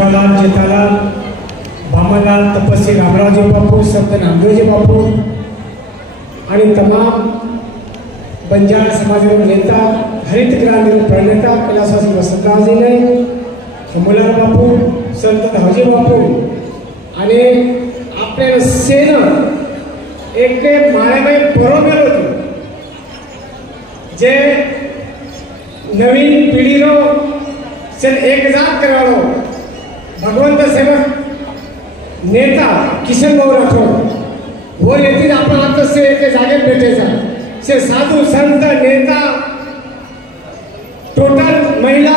सुखालाल जेठालाल भामलाल तपस्वी रामरावजी बापू संत नामदेवजी बापू आणि तमाम बंजारा समाजाचे नेता हरित क्रांती प्रणेता कैलासवासी वसंतरावजी नाईक मुलार बापू संत धावजी बापू आणि आपल्या सेना एक माळ्यामध्ये बरोबर होतो जे नवीन पिढीरो से एक जात करवाड़ो भगवंत सेवक नेता किशन भाऊ राठोड वो येथील आपण आता से एक जागे भेटायचा से साधू संत नेता टोटल महिला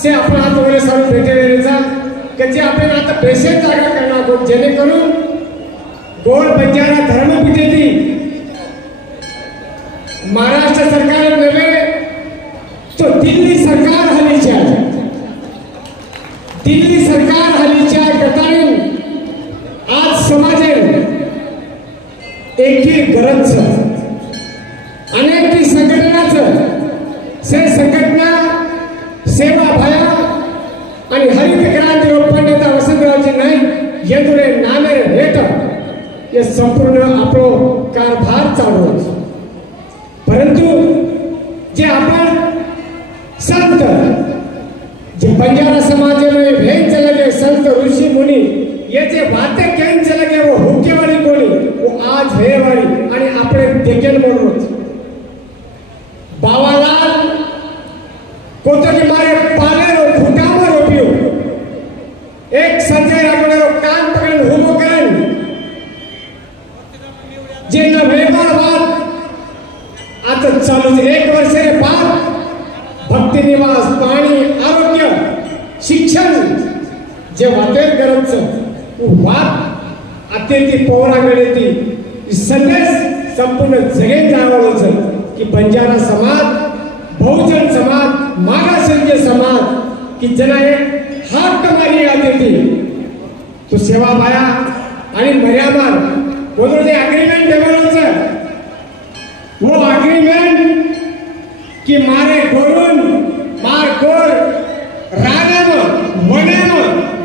से आपण हात वगैरे सारून भेटायचा त्याची आपण आता पेशंट जागा करणार आहोत जेणेकरून गोड बंजारा धर्मपीठेची महाराष्ट्र सरकार नव्हे तो दिल्ली सरकार हालीची आहे दिल्ली सरकार हालीच्या गटाने आज समाजे एकी गरज अनेक संघटनाचं से संघटना सेवा भया आणि हरित क्रांती रोपणेता वसंतरावजी नाईक यांचे नामे हेठ ये संपूर्ण आपलो कारभार चालू आहे परंतु जे आपण संत जे बंजारा समाज में भेद चले गए संत ऋषि मुनि ये जे बातें कहन चले गए वो हुक्के वाली कोणी वो आज है वाली आणि आपले देखील म्हणून बाबालाल कोतरी मारे पाले रो फुटावर रोपियो एक संजय रागवणारो कान पकडून हुबो करेन जे न व्यवहार बाद आता चालू एक वर्ष बाद भक्ती निवास पाणी आरोग्य शिक्षण जे वाटेल गरजचं वाद अत्यंत पौराकडे ती संदेश संपूर्ण जगेत जावं की बंजारा समाज बहुजन समाज मागासवर्गीय समाज की जना एक हाक कमाई आते थी तो सेवा बाया आणि मर्यादा बोलून जे अग्रीमेंट डेव्हलपचं वो अग्रीमेंट कि मारे गोरून मार गोर रागम वनम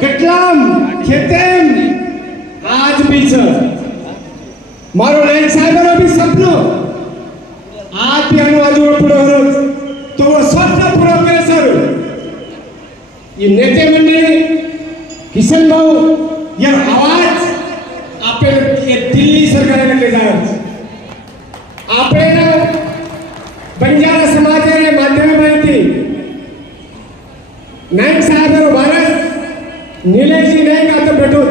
गटलाम खेतेम आज बीच मारो नाईक साहेबांना भी सपनो आज भी अनुवादू पुढे तो वो स्वप्न पूरा करे सर ये नेते मंडळी किशन भाऊ ये आवाज आपले दिल्ली सरकारने ले जायचं आपल्याला बंजारा समाजाने माध्यम माहिती नाईक साहेब भारत नीलेश जी नाईक आता बैठो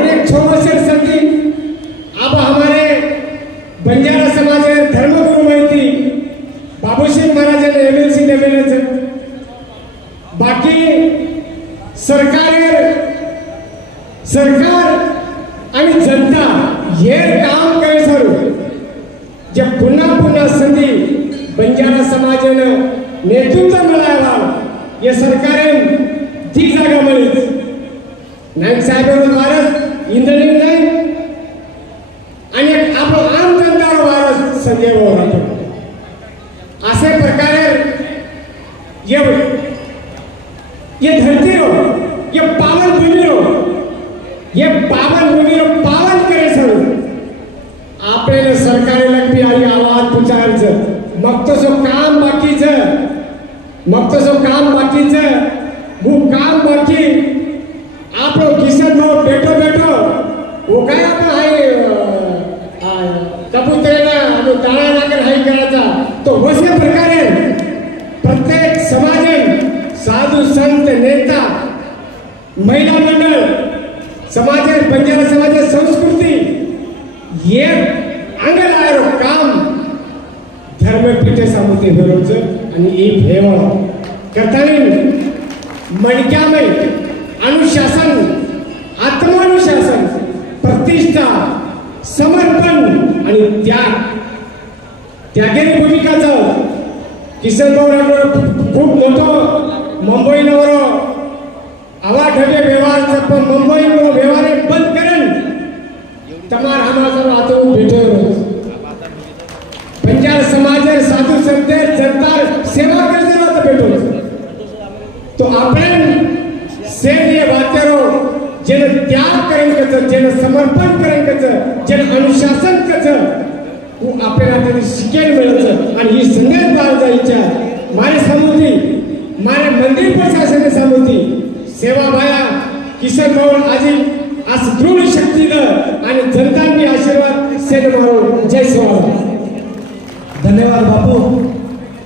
एक 6 वर्ष संधि अब हमारे बंजारा समाज धर्मगुरु माहिती बाबूसिंह महाराज ने एमएलसी ने बाकी सरकार आणि जनता हे काम करे सर जब पुन्हा संधि बंजारा समाजानं नेतृत्व मिळाला या सरकारने ती जागा मिळेल नाईक साहेबांवर वारस इंद्रलिंग नाही आणि आपण आम जनतावर वारस संजय भाऊ राठोड असे प्रकारे ये धरती रो ये पावन भूमि रो ये पावन भूमि रो पावन करे सर आपल्याला सरकारला भी आई आवाज पुचारायचं मग तो सो काम बाकीचं वो काम बाकी आपलो किशन भाऊ बेटो वो काय आपण आहे कबूतरेला आणि टाळा नाकर हाई करायचा तो वसे प्रकारे प्रत्येक समाजन साधू संत नेता महिला मंडळ समाज बंजारा समाज संस्कृती ये अंगलायरो काम धर्मपीठे सामुते विरोध आणि ई भेव करताना मणक्यामय अनुशासन आत्मानुशासन प्रतिष्ठा समर्पण आणि त्यागेरी भूमिकाचं किशन भाऊ खूप मोठं मुंबई नवर अवाढव्य व्यवहार पण मुंबई व्यवहार बंद करेन तमार हमारा आता भेटे बंजारा समाज साधू संत जनता सेवा करते भेटो तो आपण से જેને ત્યાગ કરીને કચ જેને સમર્પણ કરીને કચ જેને અનુશાસન કચ હું આપેલા તેની શિકેલ મળે છે અને એ સંદેશ બહાર જાય છે મારે સામુથી મારે મંદિર પ્રશાસન સામુથી સેવાભાયા કિશન મોહन આજે આ દૃઢ શક્તિ અને જનતાની આશીર્વાદ છે મારો જય સ્વામી. ધન્યવાદ બાપુ.